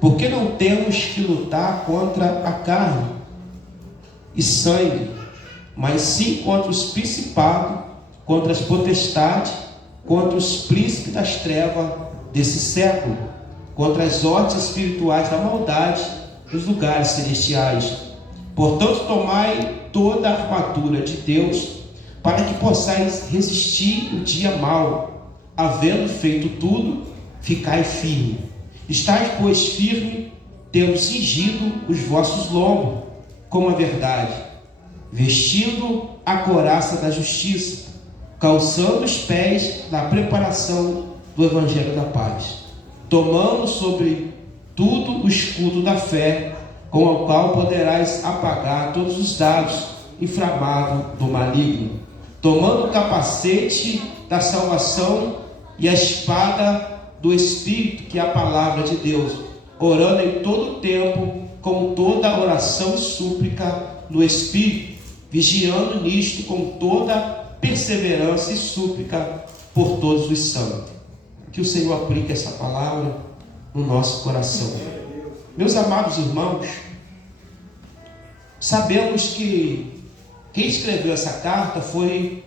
Porque não temos que lutar contra a carne e sangue, mas sim contra os principados, contra as potestades, contra os príncipes das trevas desse século, contra as hostes espirituais da maldade nos lugares celestiais. Portanto, tomai toda a armadura de Deus, para que possais resistir o dia mau, havendo feito tudo, ficai firme. Estais, pois, firme, tendo cingido os vossos lombos com a verdade, vestindo a couraça da justiça, calçando os pés na preparação do evangelho da paz, tomando sobre tudo o escudo da fé, com o qual poderás apagar todos os dardos inflamados do maligno, tomando o capacete da salvação e a espada do Espírito, que é a palavra de Deus, orando em todo o tempo, com toda oração e súplica no Espírito, vigiando nisto com toda perseverança e súplica por todos os santos. Que o Senhor aplique essa palavra no nosso coração. Meus amados irmãos, sabemos que quem escreveu essa carta foi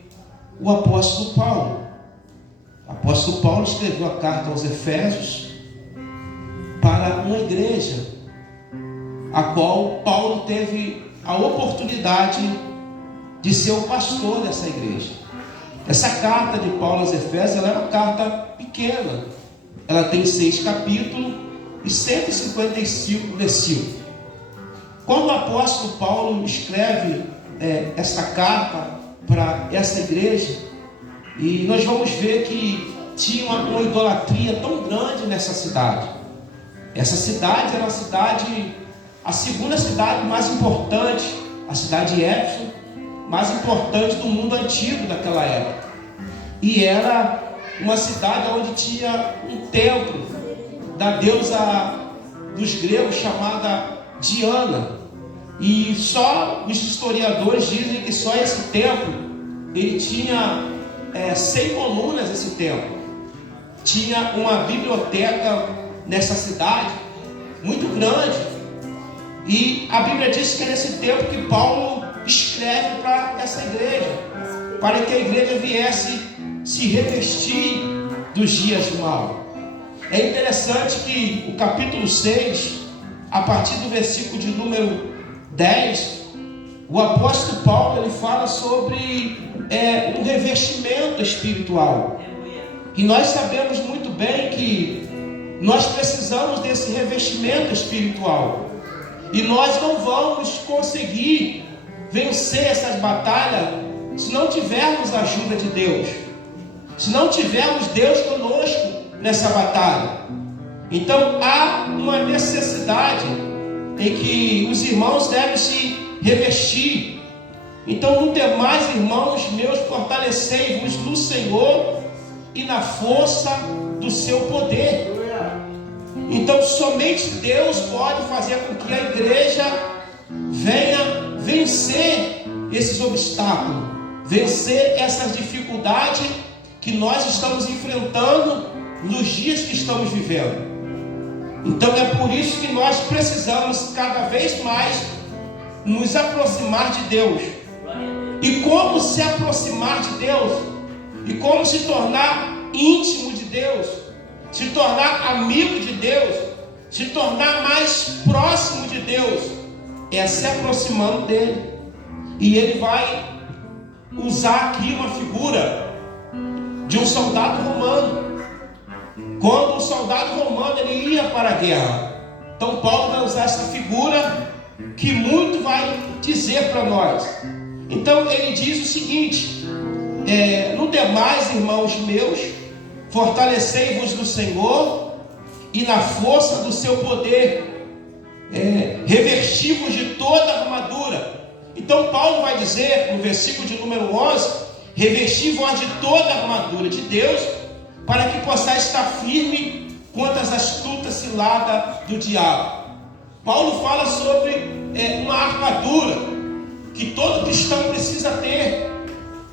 o apóstolo Paulo. O apóstolo Paulo escreveu a carta aos Efésios para uma igreja a qual Paulo teve a oportunidade de ser o pastor dessa igreja. Essa carta de Paulo aos Efésios, ela é uma carta pequena. Ela tem 6 capítulos e 155 versículos. Quando o apóstolo Paulo escreve essa carta para essa igreja, e nós vamos ver que tinha uma idolatria tão grande nessa cidade. Essa cidade era a segunda cidade mais importante, a cidade de Éfeso, mais importante do mundo antigo daquela época. E era uma cidade onde tinha um templo da deusa dos gregos chamada Diana. E só os historiadores dizem que só esse templo, ele tinha 100 colunas, esse templo. Tinha uma biblioteca nessa cidade, muito grande. E a Bíblia diz que é nesse tempo que Paulo escreve para essa igreja, para que a igreja viesse se revestir dos dias maus. É interessante que o capítulo 6, a partir do versículo de número 10, o apóstolo Paulo ele fala sobre um revestimento espiritual. E nós sabemos muito bem que nós precisamos desse revestimento espiritual. E nós não vamos conseguir vencer essas batalhas se não tivermos a ajuda de Deus, se não tivermos Deus conosco nessa batalha. Então há uma necessidade em que os irmãos devem se revestir. Então, no demais, irmãos meus, fortalecei-vos no Senhor e na força do seu poder. Então, somente Deus pode fazer com que a igreja venha vencer esses obstáculos, vencer essas dificuldades que nós estamos enfrentando nos dias que estamos vivendo. Então, é por isso que nós precisamos cada vez mais nos aproximar de Deus. E como se aproximar de Deus? E como se tornar íntimo de Deus? Se tornar amigo de Deus? Se tornar mais próximo de Deus? É se aproximando dele. E ele vai usar aqui uma figura de um soldado romano. Quando o soldado romano ele ia para a guerra, então Paulo vai usar essa figura que muito vai dizer para nós. Então ele diz o seguinte: no demais, irmãos meus, fortalecei-vos no Senhor e na força do seu poder, revesti-vos de toda a armadura. Então Paulo vai dizer no versículo de número 11: revesti-vos de toda a armadura de Deus, para que possais estar firme contra as astutas ciladas do diabo. Paulo fala sobre uma armadura que todo cristão precisa ter.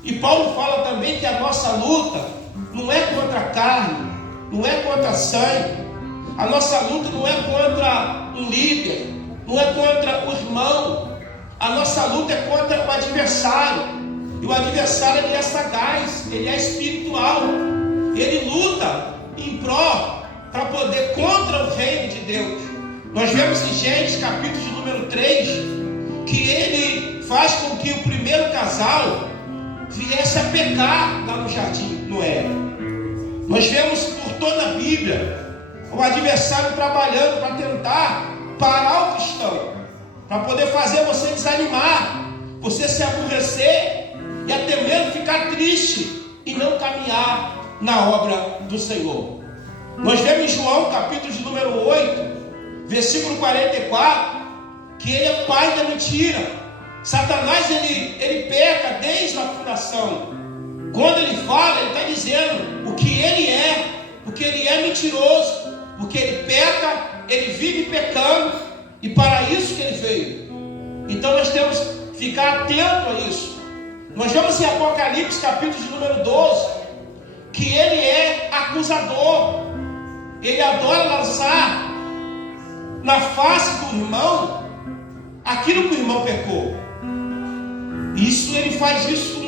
E Paulo fala também que a nossa luta não é contra a carne, não é contra a sangue. A nossa luta não é contra líder, não é contra o irmão. A nossa luta é contra o adversário. E o adversário, ele é sagaz, ele é espiritual. Ele luta em pró para poder contra o reino de Deus. Nós vemos em Gênesis capítulo de número 3 que ele faz com que o primeiro casal viesse a pecar lá no jardim, no Éden. Nós vemos por toda a Bíblia o adversário trabalhando para tentar parar o cristão, para poder fazer você desanimar, você se aborrecer e até mesmo ficar triste e não caminhar na obra do Senhor. Nós vemos em João capítulo de número 8, versículo 44, que ele é pai da mentira. Satanás ele peca desde a fundação. Quando ele fala, ele está dizendo o que ele é, porque ele é mentiroso, porque ele peca, ele vive pecando, e para isso que ele veio. Então nós temos que ficar atento a isso. Nós vemos em Apocalipse capítulo de número 12 que ele é acusador. Ele adora lançar na face do irmão aquilo que o irmão pecou. Isso ele faz isso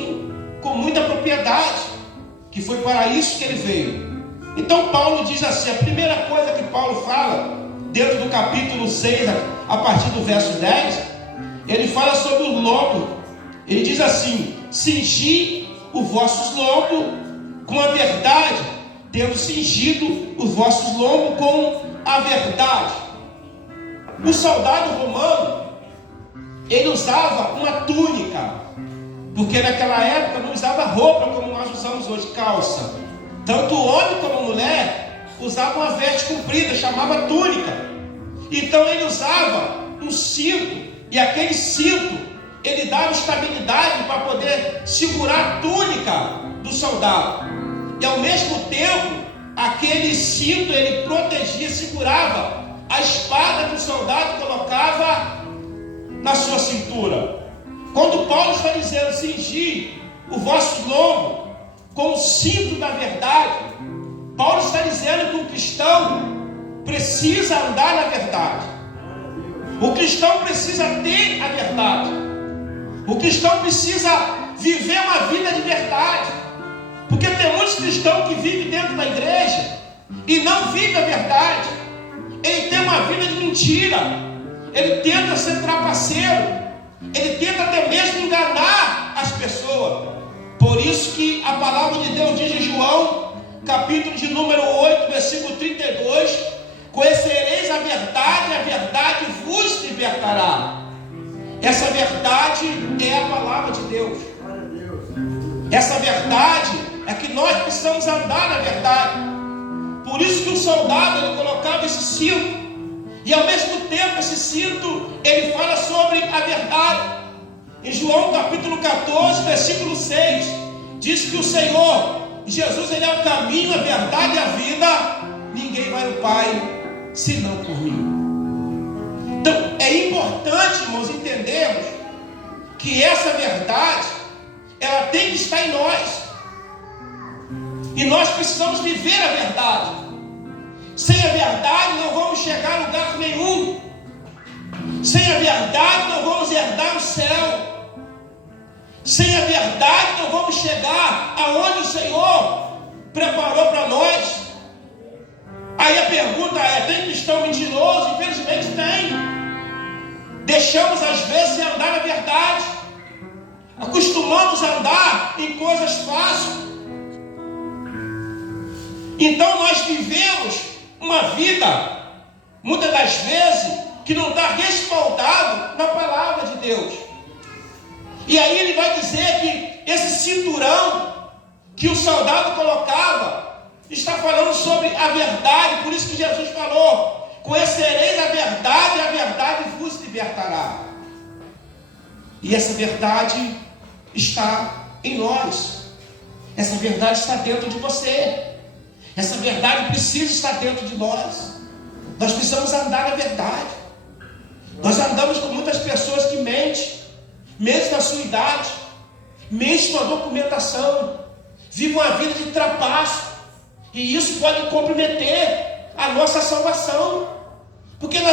com muita propriedade, que foi para isso que ele veio. Então Paulo diz assim, a primeira coisa que Paulo fala dentro do capítulo 6, a partir do verso 10, ele fala sobre o lombo. Ele diz assim: cingi os vossos lombos com a verdade, tendo cingido os vossos lombos com a verdade. O soldado romano, ele usava uma túnica, porque naquela época não usava roupa como nós usamos hoje, calça. Tanto o homem como a mulher usavam uma veste comprida, chamava túnica. Então ele usava um cinto, e aquele cinto ele dava estabilidade para poder segurar a túnica do soldado. E ao mesmo tempo, aquele cinto ele protegia, segurava a espada que o soldado colocava na sua cintura. Quando Paulo está dizendo cingir o vosso lombo com o cinto da verdade, Paulo está dizendo que o cristão precisa andar na verdade. O cristão precisa ter a verdade. O cristão precisa viver uma vida de verdade. Porque tem muitos cristãos que vivem dentro da igreja e não vivem a verdade. Ele tem uma vida de mentira. Ele tenta ser trapaceiro. Ele tenta até mesmo enganar as pessoas. Por isso que a palavra de Deus diz em João, capítulo de número 8, versículo 32, conhecereis a verdade vos libertará. Essa verdade é a palavra de Deus. Essa verdade é que nós precisamos andar na verdade. Por isso que o soldado ele colocava esse cinto. E ao mesmo tempo esse cinto ele fala sobre a verdade. Em João capítulo 14, versículo 6, diz que o Senhor Jesus ele é o caminho, a verdade e a vida. Ninguém vai ao Pai senão por mim. Então é importante, irmãos, entendermos que essa verdade ela tem que estar em nós. E nós precisamos viver a verdade. Sem a verdade não vamos chegar a lugar nenhum. Sem a verdade não vamos herdar o céu. Sem a verdade não vamos chegar aonde o Senhor preparou para nós. Aí a pergunta é: tem cristão mentiroso? Infelizmente tem. Deixamos às vezes de andar na verdade. Acostumamos a andar em coisas fáceis. Então nós vivemos uma vida, muitas das vezes, que não está respaldado na palavra de Deus. E aí ele vai dizer que esse cinturão que o soldado colocava está falando sobre a verdade. Por isso que Jesus falou: conhecereis a verdade vos libertará. E essa verdade está em nós. Essa verdade está dentro de você. Essa verdade precisa estar dentro de nós. Nós precisamos andar na verdade. Nós andamos com muitas pessoas que mentem, mesmo na sua idade, mesmo na documentação, vivem uma vida de trapaço, e isso pode comprometer a nossa salvação, porque nós